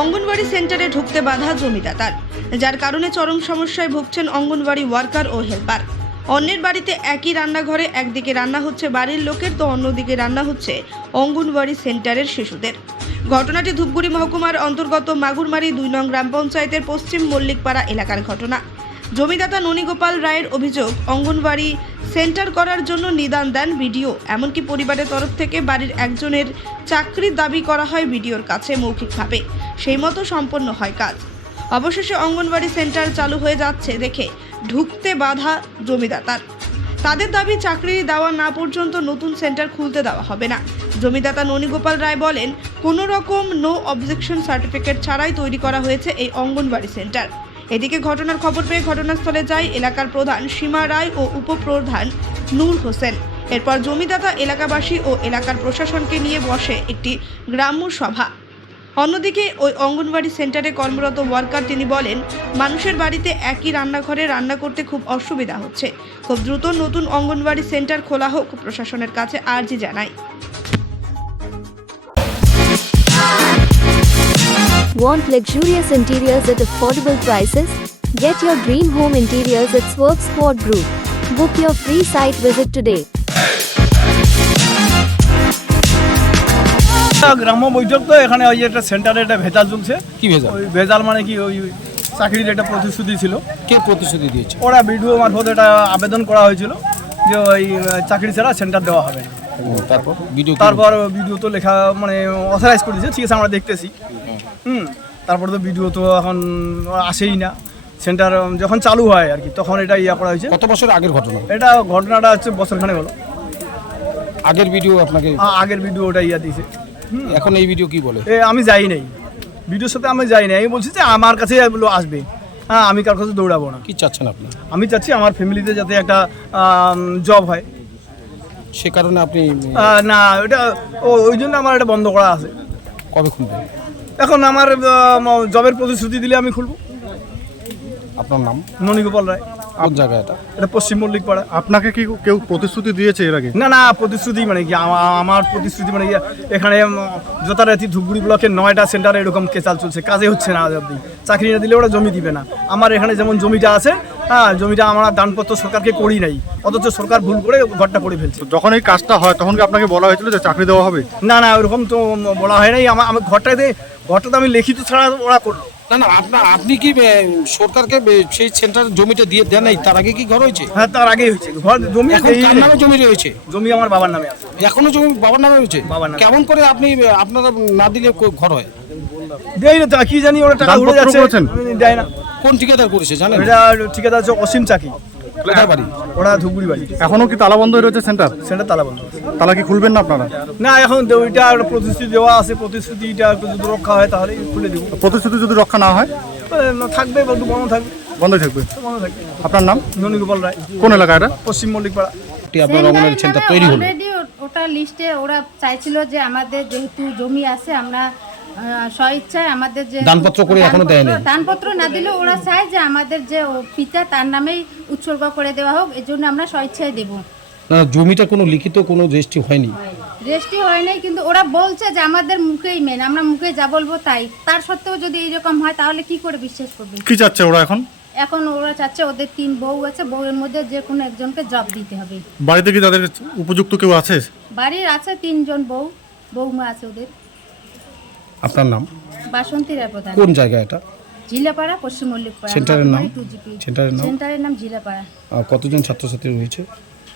অঙ্গনওয়াড়ি সেন্টারে ঢুকতে বাধা জমিদাতার যার কারণে চরম সমস্যায় ভুগছেন অঙ্গনবাড়ি ওয়ার্কার ও হেল্পার। অন্যের বাড়িতে একই রান্নাঘরে একদিকে রান্না হচ্ছে বাড়ির লোকের, তো অন্যদিকে রান্না হচ্ছে অঙ্গনবাড়ি সেন্টারের শিশুদের। ঘটনাটি ধূপগুড়ি মহকুমার অন্তর্গত মাগুরমারি দুই নং গ্রাম পঞ্চায়েতের পশ্চিম মল্লিকপাড়া এলাকার ঘটনা। জমিদাতা ননীগোপাল রায়ের অভিযোগ, অঙ্গনওয়াড়ি সেন্টার করার জন্য নিদান দেন বিডিও। এমনকি পরিবারের তরফ থেকে বাড়ির একজনের চাকরির দাবি করা হয় বিডিওর কাছে মৌখিকভাবে। সেই মতো সম্পন্ন হয় কাজ। অবশেষে অঙ্গনওয়াড়ি সেন্টার চালু হয়ে যাচ্ছে দেখে ঢুকতে বাধা জমিদাতার। তাদের দাবি, চাকরি দেওয়া না পর্যন্ত নতুন সেন্টার খুলতে দেওয়া হবে না। জমিদাতা ননীগোপাল রায় বলেন, কোনো রকম নো অবজেকশন সার্টিফিকেট ছাড়াই তৈরি করা হয়েছে এই অঙ্গনবাড়ি সেন্টার। এদিকে ঘটনার খবর পেয়ে ঘটনাস্থলে যায় এলাকার প্রধান সীমা রায় ও উপপ্রধান নূর হোসেন। এরপর জমিদাতা এলাকাবাসী ও এলাকার প্রশাসনকে নিয়ে বসে একটি গ্রাম্য সভা। অন্যদিকে ওই অঙ্গনওয়াড়ি সেন্টারে কর্মরত ওয়ার্কার তিনি বলেন, মানুষের বাড়িতে একই রান্নাঘরে রান্না করতে খুব অসুবিধা হচ্ছে। খুব দ্রুত নতুন অঙ্গনওয়াড়ি সেন্টার খোলা হোক, প্রশাসনের কাছে আর্জি জানায়। Want luxurious interiors at affordable prices? Get your dream home interiors at Swerve Sport Group. Book your free site visit today. গ্রাম্য বৈঠক তো এখানে ওই একটা সেন্টারে একটা ভেজাল চলছে কি ভেজাল ওই ভেজাল মানে কি ওই চাকরির একটা প্রতিশ্রুতি ছিল কে প্রতিশ্রুতি দিয়েছে ওরা বিডিও মারফত এটা আবেদন করা হয়েছিল যে ওই চাকরি ছাড়া সেন্টার দেওয়া হবে না তারপর ভিডিও তারপর ভিডিও তো লেখা মানে অথরাইজ করেছে ঠিক আছে আমরা দেখতেছি। হুম। তারপর তো ভিডিও তো এখন আসেই না। সেন্টার যখন চালু হয় আর কি তখন এটা ইয়া করা হয়েছে। কত বছর আগের ঘটনা? এটা ঘটনাটা হচ্ছে বছরখানে হলো। আগের ভিডিও আপনাকে? আগের ভিডিও ওটা ইয়া দিয়েছে। এখন এই ভিডিও কি বলে? এ আমি যাই নাই। ভিডিওর সাথে আমি যাই নাই। আমি বলছি যে আমার কাছে আসবে। হ্যাঁ আমি কার কাছে দৌড়াবো না। কি চাচ্ছেন আপনি? আমি চাচ্ছি আমার ফ্যামিলিতে যাতে একটা জব হয়। সে কারণে আপনি না ওটা ওই জন্য আমার এটা বন্ধ করা আছে। কবে খুলবেন? এখন আমার জবের প্রতিশ্রুতি দিলে আমি খুলব। আপনার নাম? ননীগোপাল রায়। কোন জায়গা এটা? এটা পশ্চিম মল্লিক পাড়া আপনাকে কি কেউ প্রতিশ্রুতি দিয়েছে এর আগে? না না প্রতিশ্রুতি মানে কি আমা- আমার প্রতিশ্রুতি মানে কি এখানে উম, যথারীতি ধুপগুড়ি ব্লকের নয়টা সেন্টারে এরকম কেচাল চলছে কাজে হচ্ছে না আজ অব্দি চাকরি না দিলে ওরা জমি দিবে না। আমার এখানে যেমন জমিটা আছে হ্যাঁ জমিটা আমরা দানপত্র সরকারকে করি নাই অথচ সরকার ভুল করে ঘরটা করে ফেলছে। যখন এই কাজটা হয় তখন কি আপনাকে বলা হয়েছিল যে চাকরি দেওয়া হবে? না না ওরকম তো বলা হয় নাই আমার আমার ঘরটাতে ঘরটা তো আমি লিখিত ছাড়া ওরা করল। না না আপনার আপনি কি সরকারকে সেই সেন্টার জমিটা দিয়ে দেন নাই? তার আগে কি ঘর হয়েছে? হ্যাঁ তার আগে হয়েছে। ঘর জমি এখন কার নামে জমি রয়েছে? জমি আমার বাবার নামে আছে। এখনও জমি বাবার নামে রয়েছে? বাবার নামে। কেমন করে আপনি আপনারা না দিলে ঘর হয়? দেয় না কি জানি ওরা টাকা উড়ে যাচ্ছে। দেয় না। কোন ঠিকাদার করেছে জানেন? এটা ঠিকাদার হচ্ছে অসীম চাকি। কোথায় বাড়ি? ওরা ধুপগুড়ি বাড়ি। এখনও কি তালা বন্ধ রয়েছে সেন্টার? সেটা তালা বন্ধ তালা কি খুলবেন না আপনারা? না এখন ওইটা প্রতিশ্রুতি দেওয়া আছে প্রতিশ্রুতিটা একটু যদি রক্ষা হয় তাহলে খুলে দেবো। প্রতিশ্রুতি যদি রক্ষা না হয়? থাকবে একটু বন্ধ থাকবে। বন্ধ থাকবে। বন্ধ থাকবে। আপনার নাম? ননীগোপাল রায়। কোন এলাকা এটা? পশ্চিম মল্লিকপাড়া। আপনার সেন্টার তৈরি হলো। ওটা লিস্টে ওরা চাইছিল যে আমাদের যেহেতু জমি আছে আমরা স্বইচ্ছায় আমাদের যে দানপত্র করে এখনও দেয়নি। দানপত্র না দিলেও ওরা চায় যে আমাদের যে পিতা তার নামেই উৎসর্গ করে দেওয়া হোক এর জন্য আমরা স্বইচ্ছায় দেব। না জমিটা কোনো লিখিত কোনো রেজিস্ট্রি হয়নি। হয় নাই কিন্তু ওরা বলছে যে আমাদের মুখেই মেন আমরা মুখে যা বলব তাই। তার সত্ত্বেও যদি এইরকম হয় তাহলে কি করে বিশ্বাস করবে? কি চাচ্ছে ওরা এখন? এখন ওরা চাচ্ছে ওদের তিন বউ আছে বউয়ের মধ্যে যে কোনো একজনকে জব দিতে হবে। বাড়িতে কি তাদের উপযুক্ত কেউ আছে? বাড়ির আছে তিনজন বউ বৌমা আছে ওদের। আপনার নাম? বাসন্তী রায় প্রধান। কোন জায়গা এটা? জিলাপাড়া পশ্চিম মল্লিকপাড়া। সেন্টারের নাম? সেন্টারের নাম? সেন্টারের নাম জিলাপাড়া। কতজন ছাত্রছাত্রী রয়েছে?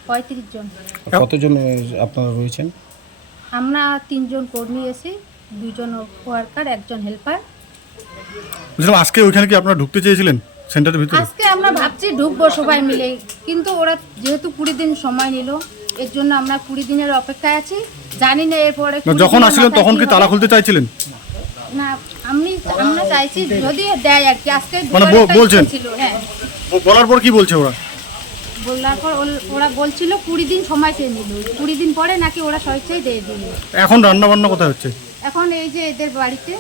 পঁয়ত্রিশ জন। আর কতজন আপনারা রয়েছেন? আমরা তিনজন কর্মী এসি দুজন ওয়ার্কার একজন হেল্পার। বুঝলাম আজকে ওইখানে কি আপনারা ঢুকতে চেয়েছিলেন সেন্টারের ভিতরে? আজকে আমরা ভাবছি ঢুকবো সবাই মিলে কিন্তু ওরা যেহেতু কুড়ি দিন সময় নিল এর জন্য আমরা কুড়ি দিনের অপেক্ষায় আছি। জানি না এরপরে যখন মাথায় তখন কি তালা খুলতে চাইছিলেন? না আমি আমরা চাইছি যদি দেয় আর কি আজকে মানে বলছেন? হ্যাঁ। বলার পর কি বলছে ওরা? বলার পর ওরা বলছিল কুড়ি দিন সময় চেয়ে নিল। কুড়ি দিন পরে নাকি ওরা স্বেচ্ছাই দিয়ে দিল। এখন রান্না বান্না কোথায় হচ্ছে? এখন এই যে এদের বাড়িতে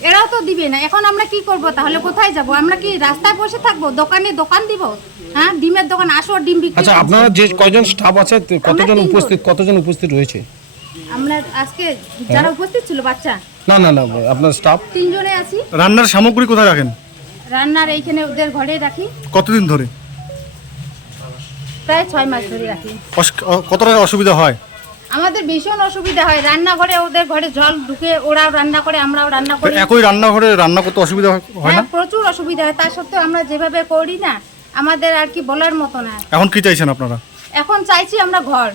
এরাও তো দিবে না। এখন আমরা কি করব তাহলে? কোথায় যাব? আমরা কি রাস্তায় বসে থাকব? দোকানে দোকান দিব? হ্যাঁ? ডিমের দোকান আসো ডিম বিক্রি আচ্ছা আপনারা যে কয়জন স্টাফ আছে কতজন উপস্থিত কতজন উপস্থিত রয়েছে? আমরা আজকে যারা উপস্থিত ছিল বাচ্চা? না না না আপনার স্টাফ তিনজনে আছি। রান্নার সামগ্রী কোথায় রাখেন? রান্নার এইখানে ওদের ঘরে রাখি। কতদিন ধরে? প্রায় ছয় মাস ধরে রাখি। অস- অ- কত টাকা অসুবিধা হয়? আমাদের ভীষণ অসুবিধা হয়। রান্নাঘরে ওদের ঘরে জল ঢুকে ওরাও রান্না করে আমরাও রান্না করি। একই রান্নাঘরে রান্না করতে অসুবিধা হয়- হয় না? প্রচুর অসুবিধা হয়। তা সত্ত্বেও আমরা যেভাবে করি না আমাদের আর কি বলার মতো না। এখন কি চাইছেন আপনারা? এখন চাইছি আমরা ঘর।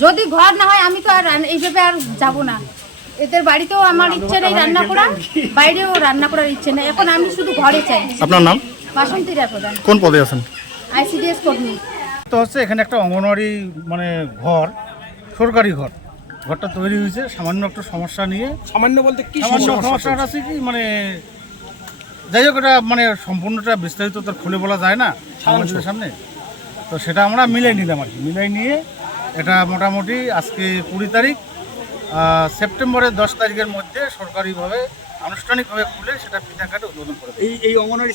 যদি ঘর না হয় আমি তো আর এইভাবে আর যাব না। এদের বাড়িতেও আমার ইচ্ছে নেই রান্না করা বাইরেও রান্না করার ইচ্ছে নেই। এখন আমি শুধু ঘরে চাই আপনার নাম? বাসন্তী রায় প্রধান। কোন পদে আছেন? আইসিডিএস কর্মী। তো হচ্ছে এখানে একটা অঙ্গনওয়াড়ি মানে ঘর। সরকারি ঘর। ঘরটা তৈরি হয়েছে সামান্য একটা সমস্যা নিয়ে। সামান্য বলতে কি সামান্য সমস্যাটা আছে কি মানে যাই হোক এটা মানে সম্পূর্ণটা বিস্তারিত তো আর খুলে বলা যায় না সামাজিকের সামনে। তো সেটা আমরা মিলাই নিলাম আর কি। মিলাই নিয়ে এটা মোটামুটি আজকে কুড়ি তারিখ সেপ্টেম্বরের দশ তারিখের মধ্যে সরকারিভাবে আনুষ্ঠানিকভাবে খুলে সেটা পিঠা কাটে উদ্বোধন করে এই এই অঙ্গনওয়াড়ি